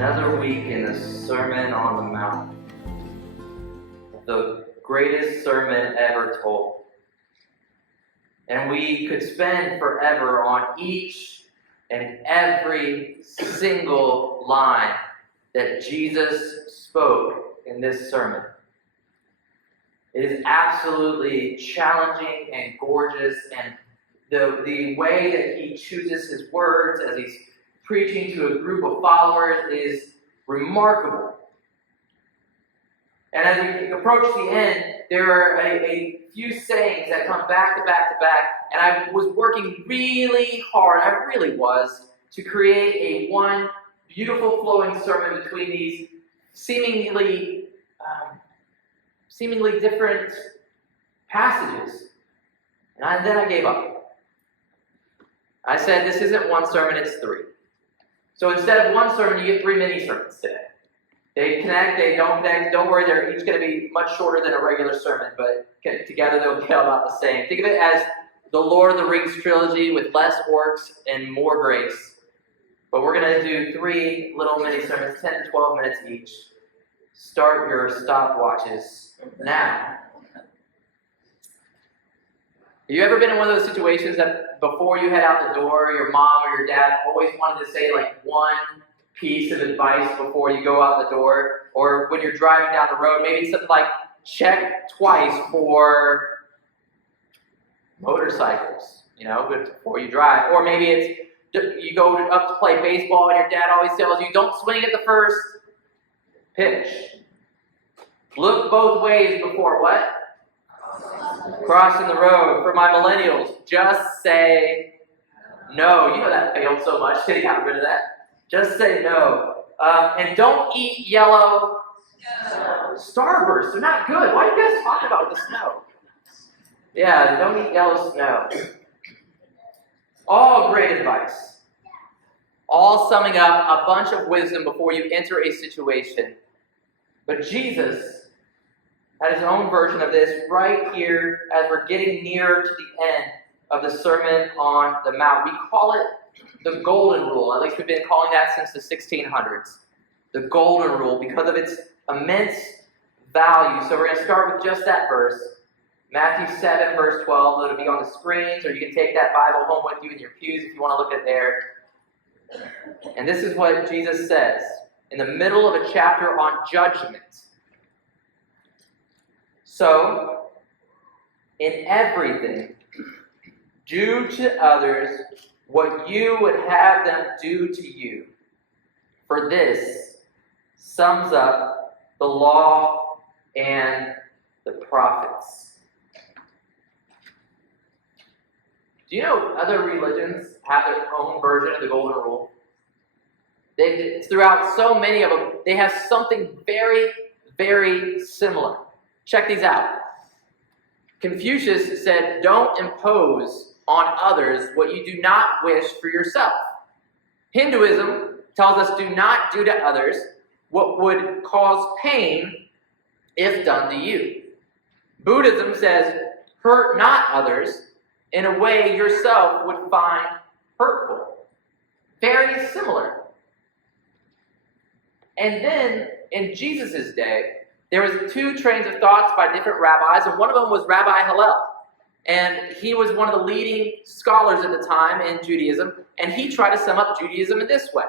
Another week in the Sermon on the Mount. The greatest sermon ever told. And we could spend forever on each and every single line that Jesus spoke in this sermon. It is absolutely challenging and gorgeous, and the way that he chooses his words as he's preaching to a group of followers is remarkable. And as we approach the end, there are a few sayings that come back to back to back, and I was working really hard, I really was, to create one beautiful flowing sermon between these seemingly different passages. And then I gave up. I said, this isn't one sermon, it's three. So instead of one sermon, you get 3 mini-sermons today. They connect, they don't connect. Don't worry, they're each going to be much shorter than a regular sermon, but together they'll be about the same. Think of it as the Lord of the Rings trilogy with less orcs and more grace. But we're going to do 3 little mini-sermons, 10 to 12 minutes each. Start your stopwatches now. Have you ever been in one of those situations that before you head out the door, your mom or your dad always wanted to say like one piece of advice before you go out the door? Or when you're driving down the road, maybe it's something like check twice for motorcycles, before you drive. Or maybe it's you go up to play baseball and your dad always tells you, don't swing at the first pitch. Look both ways before what? Crossing the road. For my millennials, just say no. You know that failed so much. They got rid of that. Just say no. And don't eat yellow Starbursts. They're not good. Why are you guys talking about the snow? Yeah, don't eat yellow snow. All great advice. All summing up a bunch of wisdom before you enter a situation. But Jesus had his own version of this right here as we're getting nearer to the end of the Sermon on the Mount. We call it the Golden Rule. At least we've been calling that since the 1600s. The Golden Rule, because of its immense value. So we're going to start with just that verse. Matthew 7, verse 12. It'll be on the screens, or you can take that Bible home with you in your pews if you want to look at it there. And this is what Jesus says in the middle of a chapter on judgment. So, in everything, do to others what you would have them do to you. For this sums up the law and the prophets. Do you know other religions have their own version of the Golden Rule? Throughout so many of them, they have something very, very similar. Check these out. Confucius said, don't impose on others what you do not wish for yourself. Hinduism tells us do not do to others what would cause pain if done to you. Buddhism says, hurt not others in a way yourself would find hurtful. Very similar. And then, in Jesus' day, there was 2 trains of thoughts by different rabbis, and one of them was Rabbi Hillel. And he was one of the leading scholars at the time in Judaism, and he tried to sum up Judaism in this way.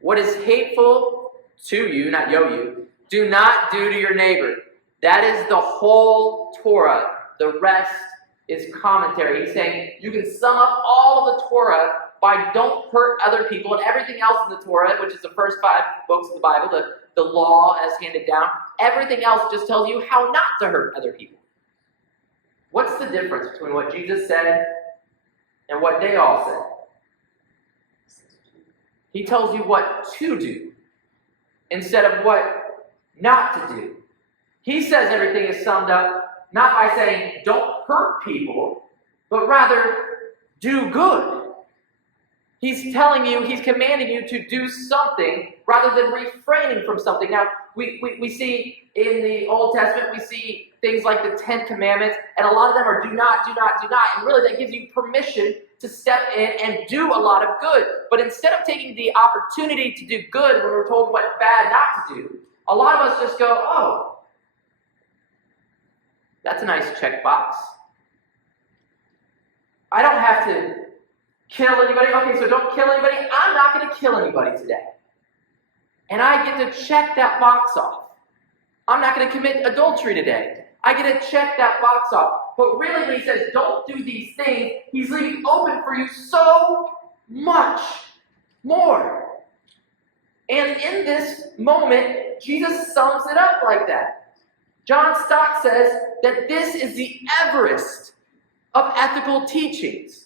What is hateful to you, not you, do not do to your neighbor. That is the whole Torah. The rest is commentary. He's saying you can sum up all of the Torah by don't hurt other people, and everything else in the Torah, which is the first 5 books of the Bible, the law as handed down, everything else just tells you how not to hurt other people. What's the difference between what Jesus said and what they all said? He tells you what to do instead of what not to do. He says everything is summed up not by saying don't hurt people, but rather do good. He's telling you, he's commanding you to do something rather than refraining from something. Now, we see in the Old Testament, we see things like the 10 Commandments, and a lot of them are do not, do not, do not. And really, that gives you permission to step in and do a lot of good. But instead of taking the opportunity to do good when we're told what bad not to do, a lot of us just go, oh, that's a nice checkbox. I don't have to kill anybody. Okay, so don't kill anybody. I'm not going to kill anybody today. And I get to check that box off. I'm not going to commit adultery today. I get to check that box off. But really, when he says, don't do these things, he's leaving open for you so much more. And in this moment, Jesus sums it up like that. John Stott says that this is the Everest of ethical teachings.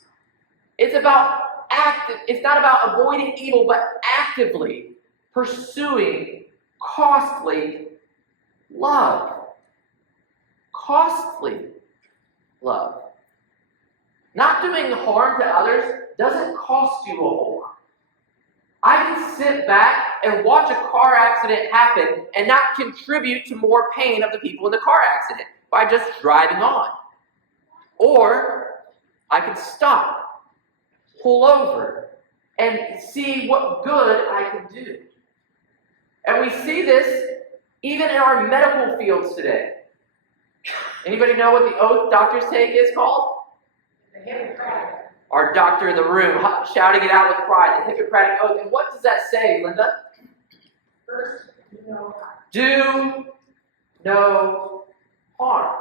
It's not about avoiding evil, but actively pursuing costly love. Costly love. Not doing harm to others doesn't cost you a whole lot. I can sit back and watch a car accident happen and not contribute to more pain of the people in the car accident by just driving on. Or I can stop, pull over, and see what good I can do. And we see this even in our medical fields today. Anybody know what the oath doctors take is called? The Hippocratic. Our doctor in the room shouting it out with pride, the Hippocratic oath. And what does that say, Linda? First, no harm. Do no harm.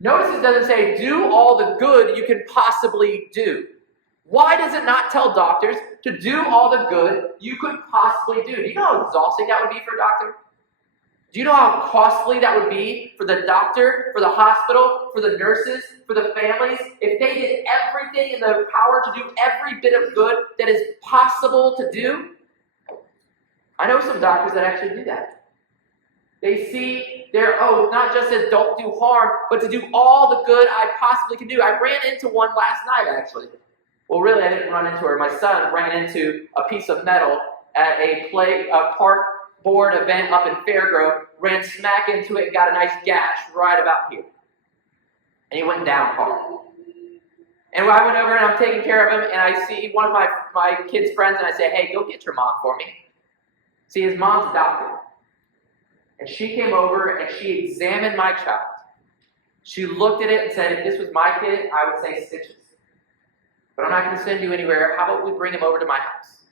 Notice it doesn't say do all the good you can possibly do. Why does it not tell doctors to do all the good you could possibly do? Do you know how exhausting that would be for a doctor? Do you know how costly that would be for the doctor, for the hospital, for the nurses, for the families, if they did everything in their power to do every bit of good that is possible to do? I know some doctors that actually do that. They see their oath not just as don't do harm, but to do all the good I possibly can do. I ran into one last night, actually. Well, really, I didn't run into her. My son ran into a piece of metal at a park board event up in Fairgrove, ran smack into it and got a nice gash right about here. And he went down hard. And I went over and I'm taking care of him, and I see one of my kid's friends, and I say, hey, go get your mom for me. See, his mom's a doctor. And she came over and she examined my child. She looked at it and said, if this was my kid, I would say stitches. But I'm not going to send you anywhere. How about we bring him over to my house?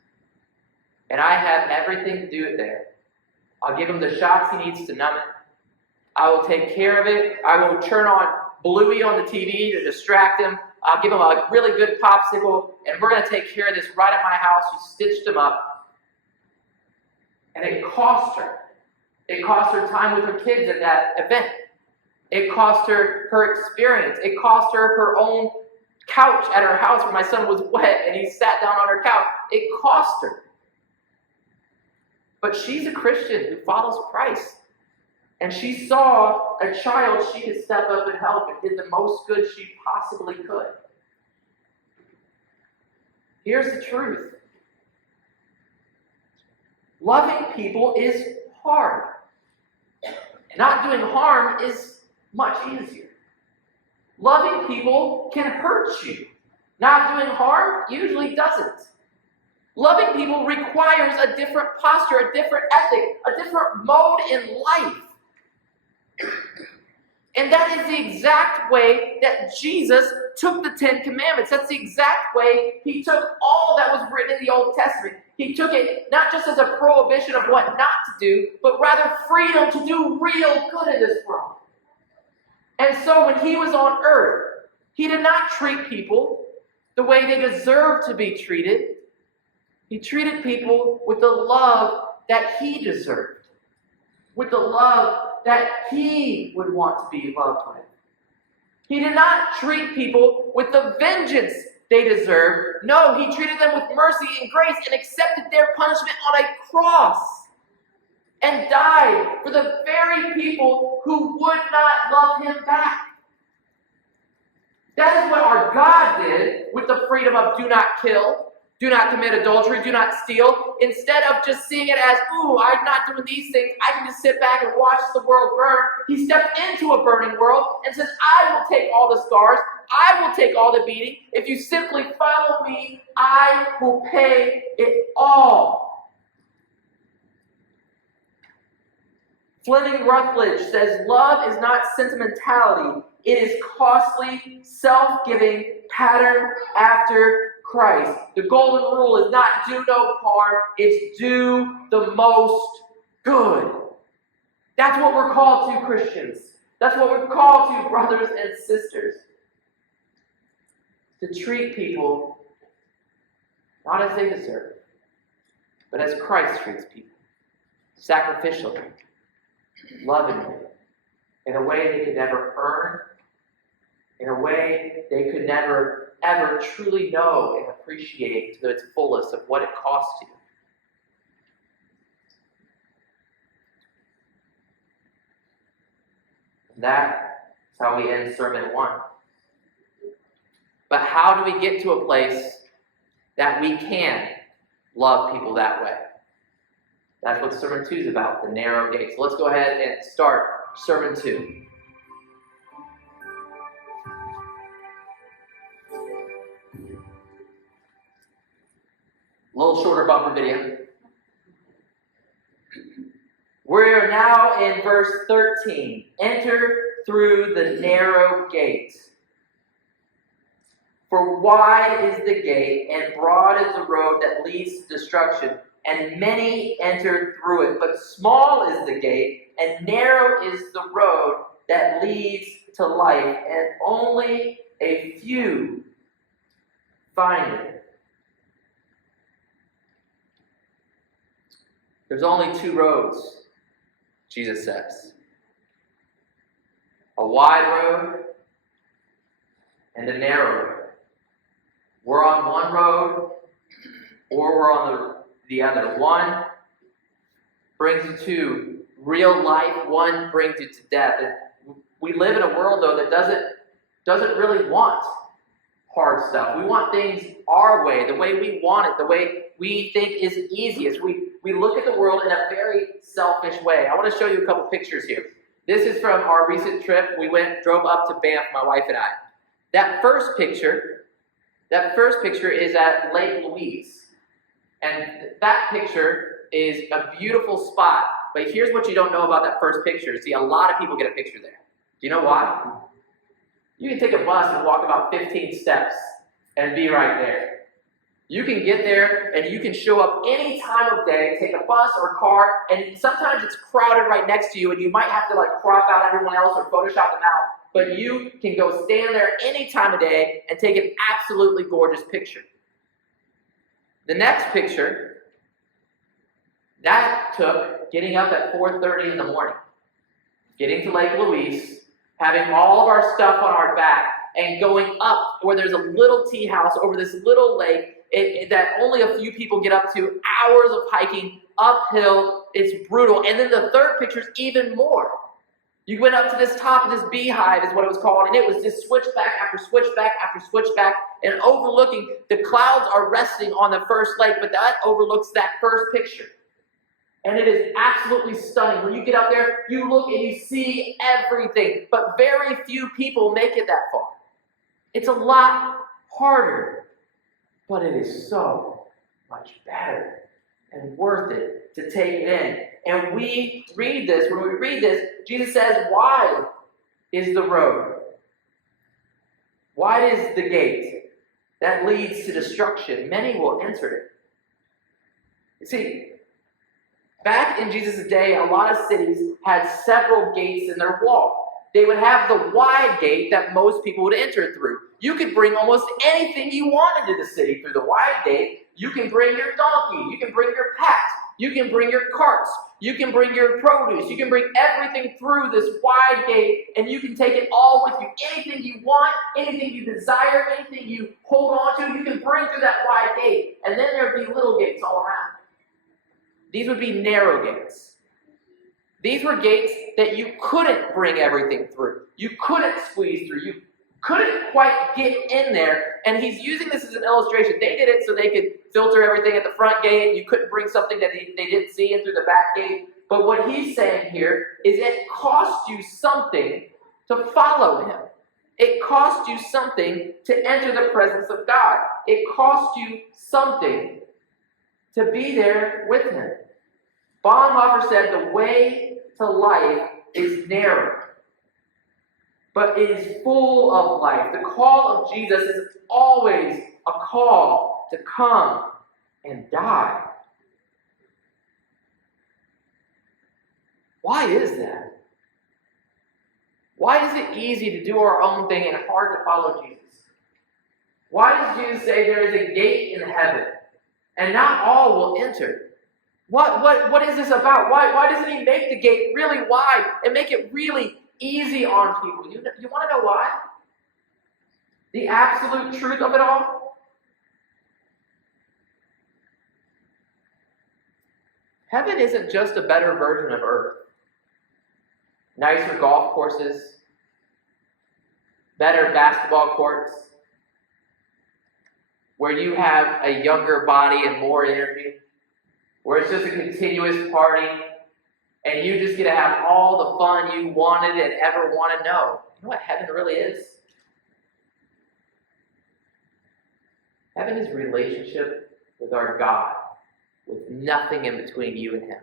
And I have everything to do it there. I'll give him the shots he needs to numb it. I will take care of it. I will turn on Bluey on the TV to distract him. I'll give him a really good popsicle, and we're going to take care of this right at my house. She stitched him up. And it cost her. It cost her time with her kids at that event. It cost her her experience. It cost her her own couch at her house where my son was wet and he sat down on her couch. It cost her. But she's a Christian who follows Christ. And she saw a child she could step up and help and did the most good she possibly could. Here's the truth. Loving people is hard. Not doing harm is much easier. Loving people can hurt you. Not doing harm usually doesn't. Loving people requires a different posture, a different ethic, a different mode in life. And that is the exact way that Jesus took the Ten Commandments. That's the exact way he took all that was written in the Old Testament. He took it not just as a prohibition of what not to do, but rather freedom to do real good in this world. And so when he was on earth, he did not treat people the way they deserved to be treated. He treated people with the love that he deserved, with the love that he would want to be loved with. He did not treat people with the vengeance they deserved. No, he treated them with mercy and grace and accepted their punishment on a cross and died for the very people who would not love him back. That is what our God did with the freedom of do not kill, do not commit adultery, do not steal. Instead of just seeing it as, ooh, I'm not doing these things, I can just sit back and watch the world burn. He stepped into a burning world and says, I will take all the scars I will take all the beating. If you simply follow me, I will pay it all. Fleming Rutledge says, love is not sentimentality. It is costly, self-giving pattern after Christ. The golden rule is not do no harm, it's do the most good. That's what we're called to, Christians. That's what we're called to, brothers and sisters. To treat people not as they deserve, but as Christ treats people. Sacrificially, lovingly, in a way they could never earn, in a way they could never, ever truly know and appreciate to its fullest of what it costs you. And that's how we end Sermon 1. But how do we get to a place that we can love people that way? That's what Sermon 2 is about, the narrow gate. So let's go ahead and start Sermon 2. A little shorter bumper video. We're now in verse 13. Enter through the narrow gate. For wide is the gate, and broad is the road that leads to destruction, and many enter through it. But small is the gate, and narrow is the road that leads to life, and only a few find it. There's only two roads, Jesus says. A wide road and a narrow road. We're on one road or we're on the other. One brings you to real life, one brings you to death. And we live in a world, though, that doesn't really want hard stuff. We want things our way, the way we want it, the way we think is easiest. We look at the world in a very selfish way. I want to show you a couple pictures here. This is from our recent trip. We drove up to Banff, my wife and I. That first picture is at Lake Louise. And that picture is a beautiful spot. But here's what you don't know about that first picture. See, a lot of people get a picture there. Do you know why? You can take a bus and walk about 15 steps and be right there. You can get there and you can show up any time of day, take a bus or car, and sometimes it's crowded right next to you and you might have to crop out everyone else or Photoshop them out, but you can go stand there any time of day and take an absolutely gorgeous picture. The next picture, that took getting up at 4:30 in the morning, getting to Lake Louise, having all of our stuff on our back, and going up where there's a little tea house over this little lake that only a few people get up to, hours of hiking, uphill, it's brutal. And then the third picture is even more. You went up to this top of this beehive is what it was called, and it was just switchback after switchback after switchback, and overlooking, the clouds are resting on the first lake, but that overlooks that first picture. And it is absolutely stunning. When you get up there, you look and you see everything, but very few people make it that far. It's a lot harder, but it is so much better and worth it to take it in. And we read this, when we read this, Jesus says, wide is the road. Wide is the gate that leads to destruction. Many will enter it. You see, back in Jesus' day, a lot of cities had several gates in their wall. They would have the wide gate that most people would enter through. You could bring almost anything you wanted to the city through the wide gate. You can bring your donkey. You can bring your pet. You can bring your carts. You can bring your produce. You can bring everything through this wide gate, and you can take it all with you. Anything you want, anything you desire, anything you hold on to, you can bring through that wide gate. And then there would be little gates all around. These would be narrow gates. These were gates that you couldn't bring everything through. You couldn't squeeze through. You couldn't quite get in there. And he's using this as an illustration. They did it so they could filter everything at the front gate, and you couldn't bring something that they didn't see in through the back gate. But what he's saying here is it cost you something to follow him. It costs you something to enter the presence of God. It costs you something to be there with Him. Bonhoeffer said the way to life is narrow, but it is full of life. The call of Jesus is always a call to come and die. Why is that? Why is it easy to do our own thing and hard to follow Jesus? Why does Jesus say there is a gate in heaven and not all will enter? What is this about? Why doesn't He make the gate really wide and make it really easy on people? You want to know why? The absolute truth of it all? Heaven isn't just a better version of earth. Nicer golf courses, better basketball courts, where you have a younger body and more energy, where it's just a continuous party, and you just get to have all the fun you wanted and ever want to know. You know what heaven really is? Heaven is relationship with our God, with nothing in between you and Him.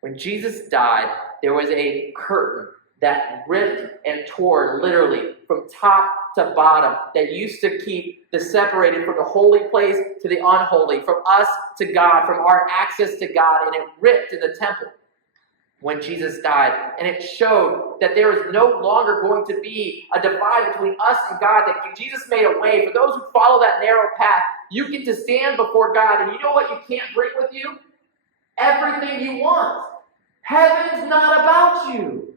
When Jesus died, there was a curtain that ripped and tore literally from top to bottom that used to keep the separated from the holy place to the unholy, from us to God, from our access to God, and it ripped in the temple when Jesus died. And it showed that there is no longer going to be a divide between us and God, that Jesus made a way. For those who follow that narrow path, you get to stand before God, and you know what you can't bring with you? Everything you want. Heaven's not about you.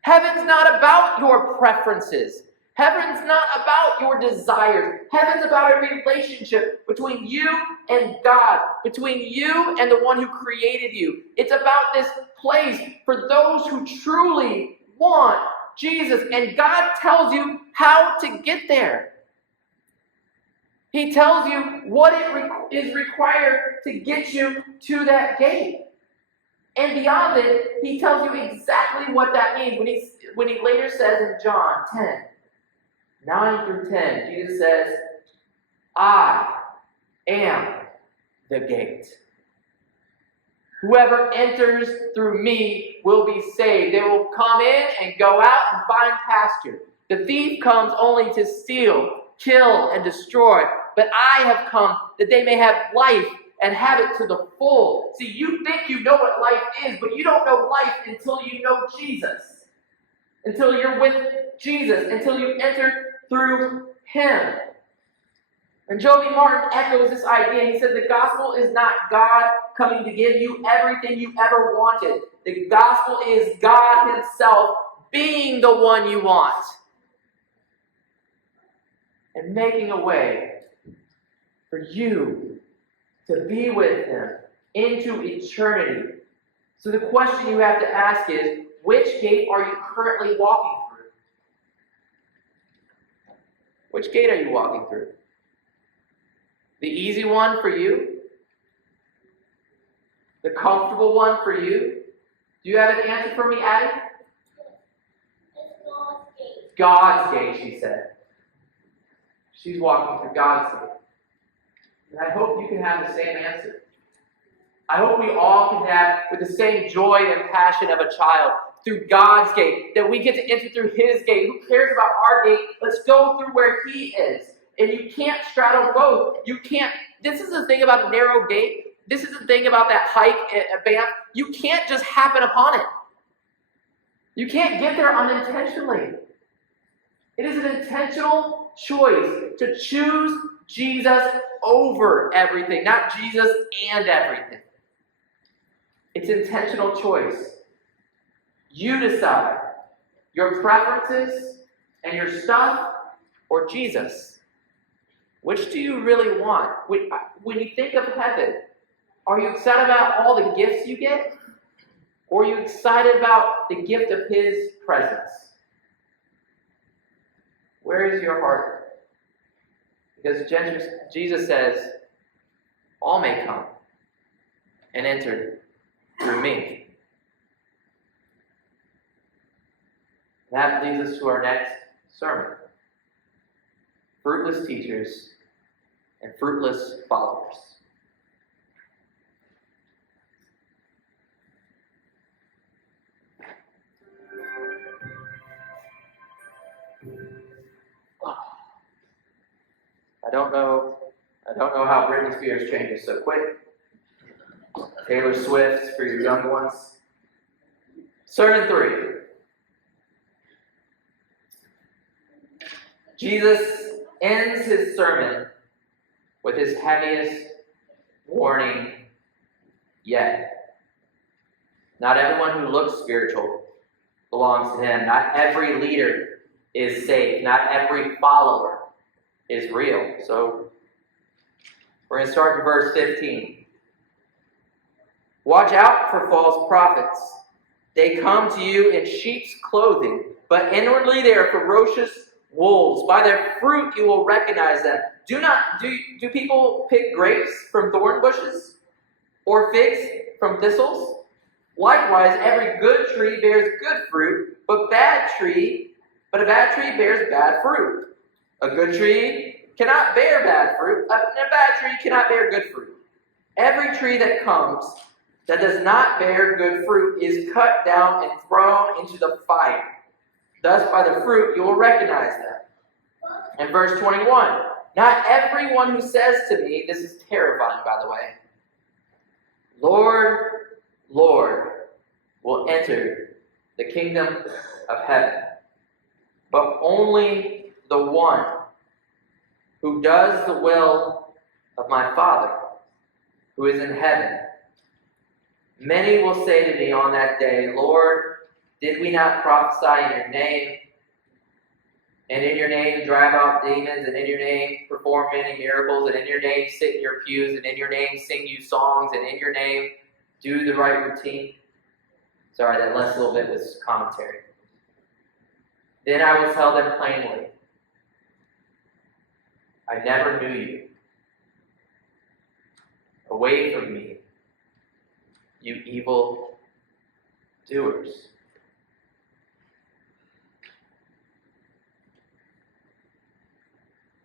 Heaven's not about your preferences. Heaven's not about your desires. Heaven's about a relationship between you and God, between you and the one who created you. It's about this place for those who truly want Jesus. And God tells you how to get there. He tells you what is required to get you to that gate. And beyond it, He tells you exactly what that means. When he later says in John 10, 9 through 10, Jesus says, I am the gate. Whoever enters through me will be saved. They will come in and go out and find pasture. The thief comes only to steal, kill, and destroy. But I have come that they may have life and have it to the full. See, you think you know what life is, but you don't know life until you know Jesus. Until you're with Jesus. Until you enter through Him. And Joby Martin echoes this idea. He says the gospel is not God coming to give you everything you ever wanted. The gospel is God Himself being the one you want. And making a way for you to be with Him into eternity. So the question you have to ask is, which gate are you currently walking through? Which gate are you walking through? The easy one for you? The comfortable one for you? Do you have an answer for me, Addie? God's gate, she said. She's walking through God's gate. And I hope you can have the same answer. I hope we all can have, with the same joy and passion of a child, through God's gate, that we get to enter through His gate. Who cares about our gate? Let's go through where He is. And you can't straddle both. You can't. This is the thing about a narrow gate. This is the thing about that hike at Banff. You can't just happen upon it. You can't get there unintentionally. It is an intentional choice to choose Jesus over everything, not Jesus and everything. It's intentional choice. You decide your preferences and your stuff or Jesus. Which do you really want? When you think of heaven, are you excited about all the gifts you get? Or are you excited about the gift of His presence? Where is your heart? Because Jesus says, all may come and enter through me. That leads us to our next sermon. Fruitless teachers and fruitless followers. I don't know how Britney Spears changes so quick. Taylor Swift for your young ones. Sermon 3. Jesus ends his sermon with his heaviest warning yet. Not everyone who looks spiritual belongs to him. Not every leader is safe. Not every follower is real. So we're going to start in verse 15. Watch out for false prophets. They come to you in sheep's clothing, but inwardly they are ferocious wolves. By their fruit you will recognize them. Do people pick grapes from thorn bushes, or figs from thistles? Likewise, every good tree bears good fruit, but a bad tree bears bad fruit. A good tree cannot bear bad fruit, and a bad tree cannot bear good fruit. Every tree that does not bear good fruit is cut down and thrown into the fire. Thus by the fruit you will recognize them. And verse 21, not everyone who says to me, this is terrifying by the way, Lord, Lord, will enter the kingdom of heaven, but only the one who does the will of my Father who is in heaven. Many will say to me on that day, Lord, did we not prophesy in your name? And in your name drive out demons, and in your name perform many miracles, and in your name sit in your pews, and in your name sing you songs, and in your name do the right routine? Sorry, that last little bit was commentary. Then I will tell them plainly, I never knew you. Away from me, you evil doers.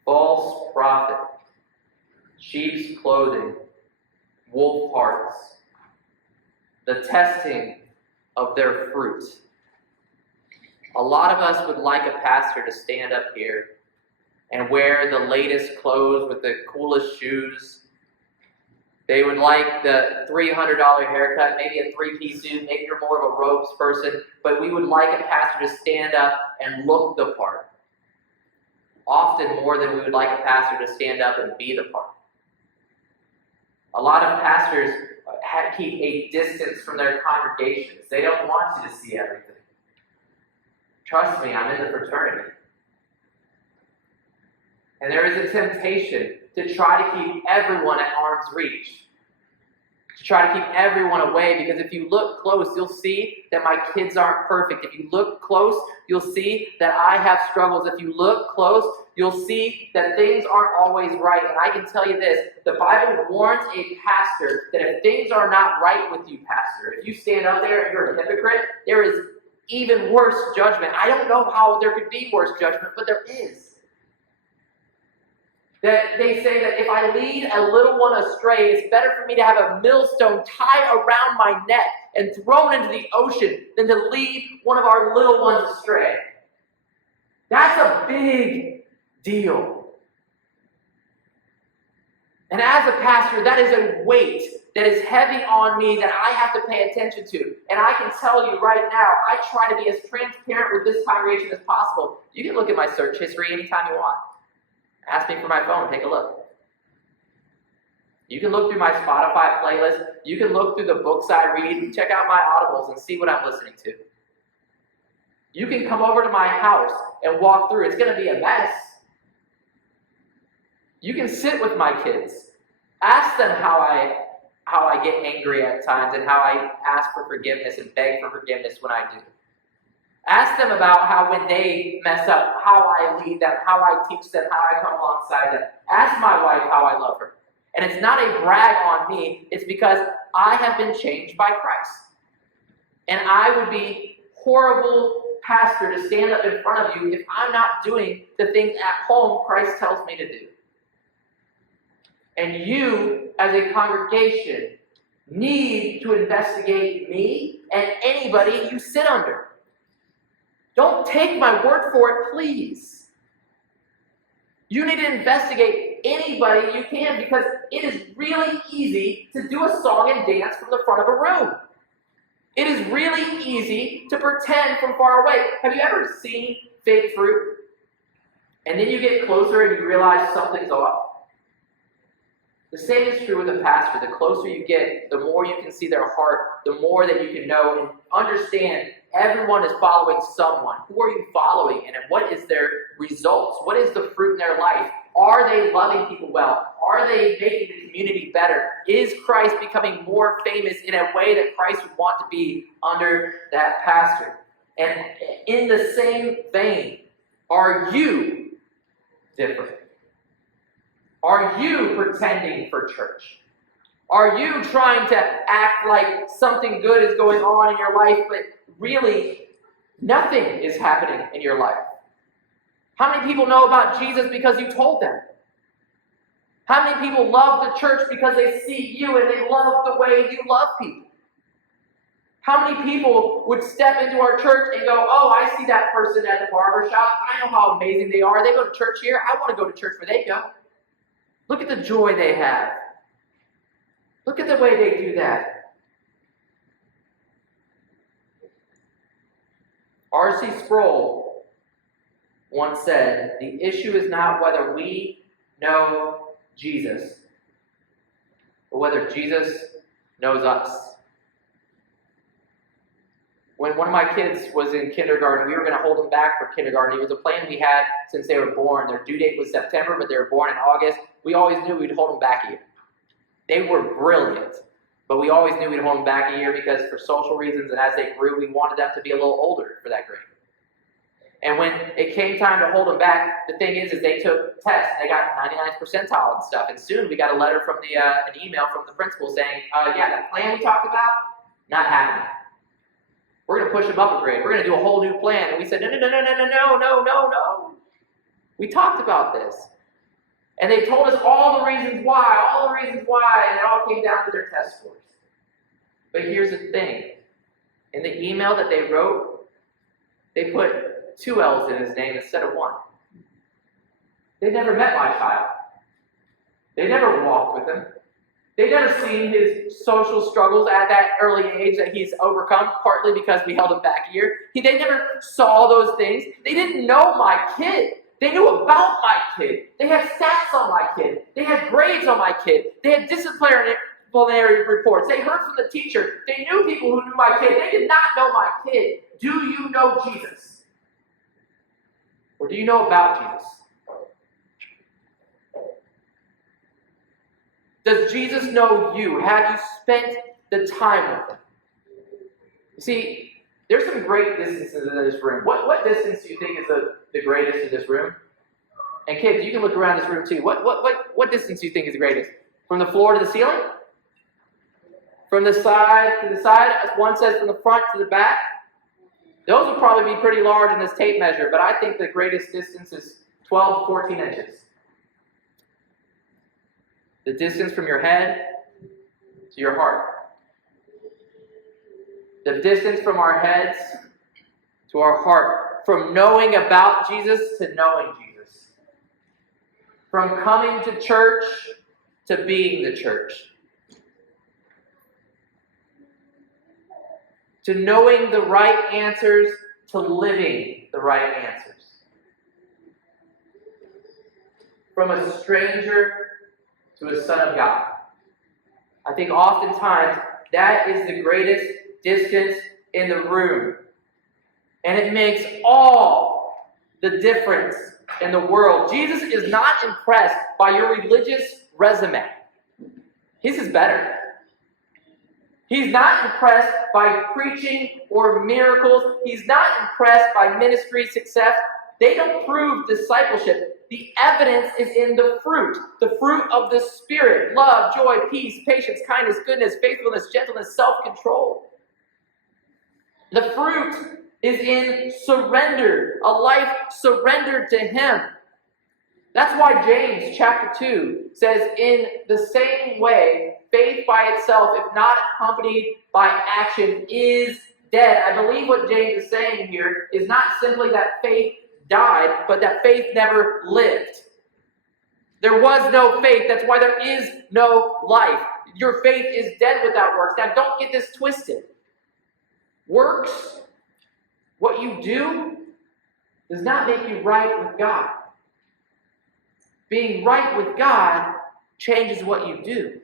False prophet, sheep's clothing, wolf parts, the testing of their fruit. A lot of us would like a pastor to stand up here and wear the latest clothes with the coolest shoes. They would like the $300 haircut, maybe a three-piece suit, maybe you're more of a robes person, but we would like a pastor to stand up and look the part. Often more than we would like a pastor to stand up and be the part. A lot of pastors keep a distance from their congregations. They don't want you to see everything. Trust me, I'm in the fraternity. And there is a temptation to try to keep everyone at arm's reach. To try to keep everyone away, because if you look close, you'll see that my kids aren't perfect. If you look close, you'll see that I have struggles. If you look close, you'll see that things aren't always right. And I can tell you this, the Bible warns a pastor that if things are not right with you, pastor, if you stand up there and you're a hypocrite, there is even worse judgment. I don't know how there could be worse judgment, but there is. That they say that if I lead a little one astray, it's better for me to have a millstone tied around my neck and thrown into the ocean than to lead one of our little ones astray. That's a big deal. And as a pastor, that is a weight that is heavy on me that I have to pay attention to. And I can tell you right now, I try to be as transparent with this congregation as possible. You can look at my search history anytime you want. Ask me for my phone, take a look. You can look through my Spotify playlist. You can look through the books I read. Check out my audibles and see what I'm listening to. You can come over to my house and walk through. It's going to be a mess. You can sit with my kids. Ask them how I get angry at times and how I ask for forgiveness and beg for forgiveness when I do. Ask them about how when they mess up, how I lead them, how I teach them, how I come alongside them. Ask my wife how I love her. And it's not a brag on me. It's because I have been changed by Christ. And I would be horrible pastor to stand up in front of you if I'm not doing the things at home Christ tells me to do. And you, as a congregation, need to investigate me and anybody you sit under. Don't take my word for it, please. You need to investigate anybody you can, because it is really easy to do a song and dance from the front of a room. It is really easy to pretend from far away. Have you ever seen fake fruit? And then you get closer and you realize something's off. The same is true with a pastor. The closer you get, the more you can see their heart, the more that you can know and understand everyone is following someone. Who are you following, and what is their results? What is the fruit in their life? Are they loving people well? Are they making the community better? Is Christ becoming more famous in a way that Christ would want to be under that pastor? And in the same vein, are you different? Are you pretending for church? Are you trying to act like something good is going on in your life, but really nothing is happening in your life? How many people know about Jesus because you told them? How many people love the church because they see you and they love the way you love people? How many people would step into our church and go, oh, I see that person at the barber shop. I know how amazing they are. They go to church here. I want to go to church where they go. Look at the joy they have. Look at the way they do that. R.C. Sproul once said, the issue is not whether we know Jesus, but whether Jesus knows us. When one of my kids was in kindergarten, we were going to hold them back for kindergarten. It was a plan we had since they were born. Their due date was September, but they were born in August. We always knew we'd hold them back a year. They were brilliant, but we always knew we'd hold them back a year because for social reasons and as they grew, we wanted them to be a little older for that grade. And when it came time to hold them back, the thing is they took tests. They got 99th percentile and stuff. And soon we got a letter from an email from the principal saying, yeah, that plan we talked about, not happening. We're going to push them up a grade. We're going to do a whole new plan. And we said, no. We talked about this. And they told us all the reasons why, and it all came down to their test scores. But here's the thing. In the email that they wrote, they put 2 L's in his name instead of 1. They never met my child. They never walked with him. They never seen his social struggles at that early age that he's overcome, partly because we held him back a year. They never saw those things. They didn't know my kid. They knew about my kid. They had stats on my kid. They had grades on my kid. They had disciplinary reports. They heard from the teacher. They knew people who knew my kid. They did not know my kid. Do you know Jesus? Or do you know about Jesus? Does Jesus know you? Have you spent the time with him? You see, there's some great distances in this room. What distance do you think is the greatest in this room? And kids, you can look around this room too. What distance do you think is the greatest? From the floor to the ceiling? From the side to the side? One says from the front to the back. Those will probably be pretty large in this tape measure, but I think the greatest distance is 12 to 14 inches. The distance from your head to your heart. The distance from our heads to our heart. From knowing about Jesus to knowing Jesus. From coming to church to being the church. To knowing the right answers to living the right answers. From a stranger to a son of God. I think oftentimes that is the greatest distance in the room. And it makes all the difference in the world. Jesus is not impressed by your religious resume. His is better. He's not impressed by preaching or miracles. He's not impressed by ministry success. They don't prove discipleship. The evidence is in the fruit of the Spirit: love, joy, peace, patience, kindness, goodness, faithfulness, gentleness, self-control. The fruit is in surrender, a life surrendered to Him. That's why James chapter 2 says, in the same way, faith by itself, if not accompanied by action, is dead. I believe what James is saying here is not simply that faith died, but that faith never lived. There was no faith. That's why there is no life. Your faith is dead without works. Now, don't get this twisted. Works, what you do, does not make you right with God. Being right with God changes what you do.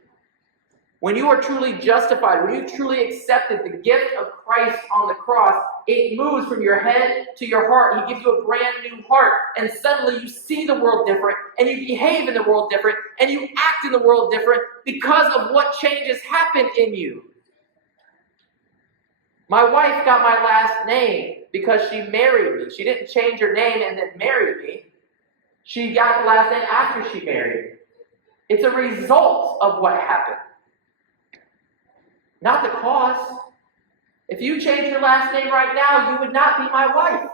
When you are truly justified, when you've truly accepted the gift of Christ on the cross, it moves from your head to your heart. He gives you a brand new heart. And suddenly you see the world different, and you behave in the world different, and you act in the world different because of what changes happened in you. My wife got my last name because she married me. She didn't change her name and then marry me. She got the last name after she married me. It's a result of what happened, not the cause. If you changed your last name right now, you would not be my wife.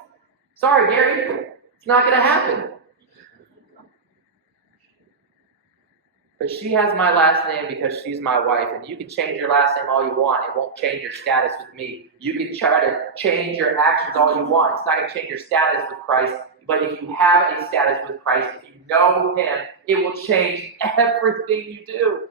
Sorry, Gary. It's not going to happen. But she has my last name because she's my wife. And you can change your last name all you want. It won't change your status with me. You can try to change your actions all you want. It's not going to change your status with Christ. But if you have a status with Christ, if you know Him, it will change everything you do.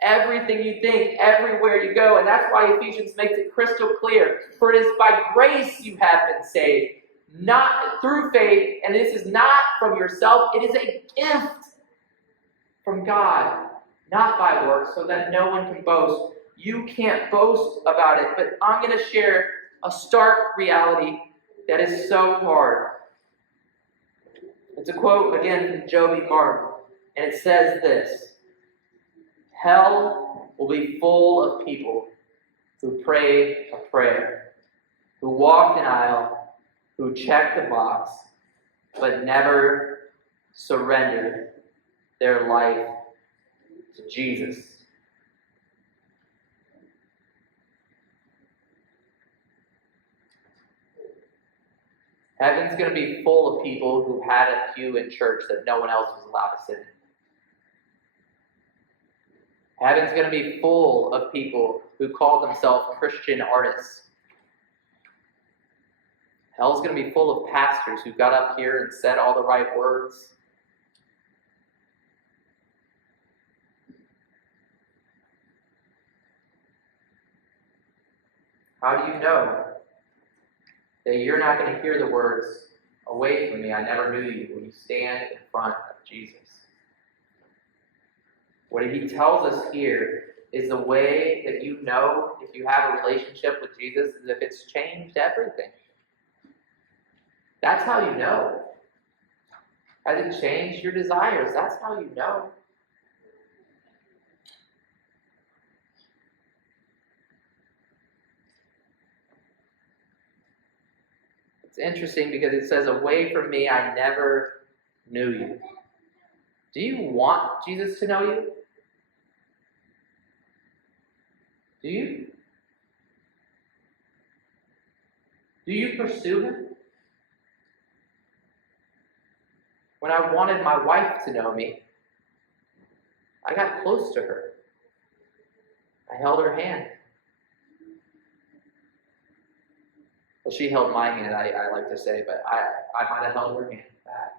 Everything you think, everywhere you go. And that's why Ephesians makes it crystal clear. For it is by grace you have been saved, not through faith, and this is not from yourself. It is a gift from God, not by works, so that no one can boast. You can't boast about it, but I'm going to share a stark reality that is so hard. It's a quote, again, from Joby Martin, and it says this: hell will be full of people who prayed a prayer, who walked an aisle, who checked a box, but never surrendered their life to Jesus. Heaven's going to be full of people who had a pew in church that no one else was allowed to sit in. Heaven's going to be full of people who call themselves Christian artists. Hell's going to be full of pastors who got up here and said all the right words. How do you know that you're not going to hear the words, "Away from me, I never knew you," when you stand in front of Jesus? What He tells us here is the way that you know if you have a relationship with Jesus is if it's changed everything. That's how you know. Has it changed your desires? That's how you know. It's interesting because it says, "Away from me, I never knew you." Do you want Jesus to know you? Do you? Do you pursue Him? When I wanted my wife to know me, I got close to her. I held her hand. Well, she held my hand, I like to say, but I might have held her hand back.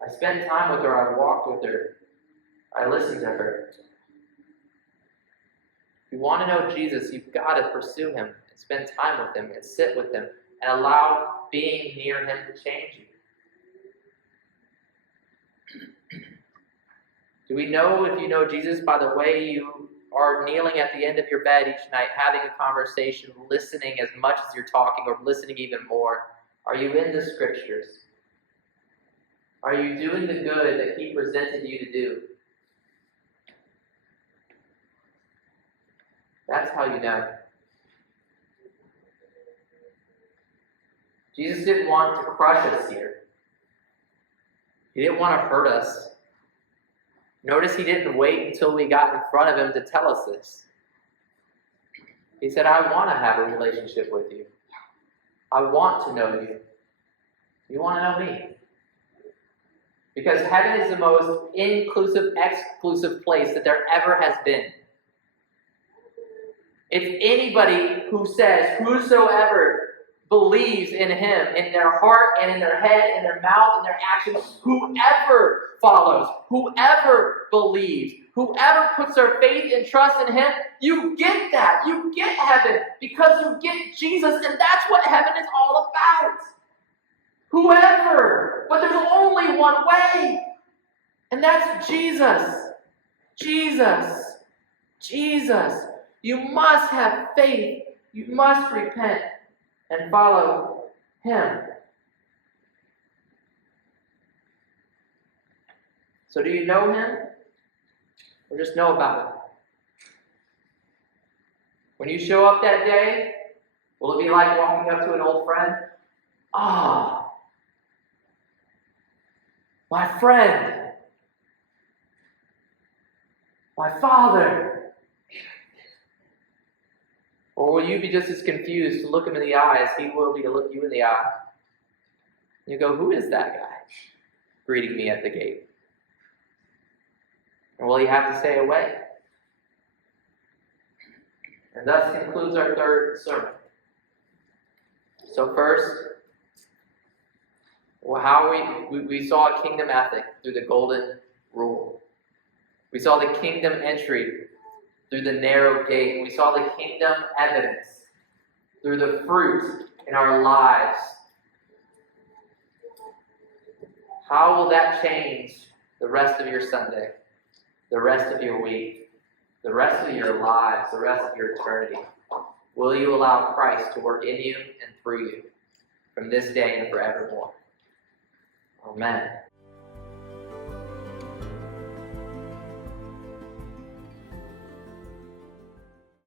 I spent time with her. I walked with her. I listened to her. If you want to know Jesus, you've got to pursue Him and spend time with Him and sit with Him and allow being near Him to change you. Do we know if you know Jesus by the way you are kneeling at the end of your bed each night, having a conversation, listening as much as you're talking, or listening even more? Are you in the Scriptures? Are you doing the good that He presented you to do? That's how you know. Jesus didn't want to crush us here. He didn't want to hurt us. Notice He didn't wait until we got in front of Him to tell us this. He said, I want to have a relationship with you. I want to know you. You want to know me. Because heaven is the most inclusive, exclusive place that there ever has been. It's anybody who says, whosoever believes in him, in their heart and in their head, in their mouth, in their actions, whoever follows, whoever believes, whoever puts their faith and trust in him, you get that. You get heaven because you get Jesus, and that's what heaven is all about. Whoever. But there's only one way, and that's Jesus. Jesus. Jesus. You must have faith. You must repent and follow him. So do you know him? Or just know about him? When you show up that day, will it be like walking up to an old friend? Ah, my friend, my father. Or will you be just as confused to look him in the eye as he will be to look you in the eye? You go, who is that guy greeting me at the gate? And will he have to say away? And thus concludes our third sermon. So first, how we saw a kingdom ethic through the golden rule. We saw the kingdom entry through the narrow gate. We saw the kingdom evidence through the fruit in our lives. How will that change the rest of your Sunday, the rest of your week, the rest of your lives, the rest of your eternity? Will you allow Christ to work in you and through you from this day and forevermore? Amen.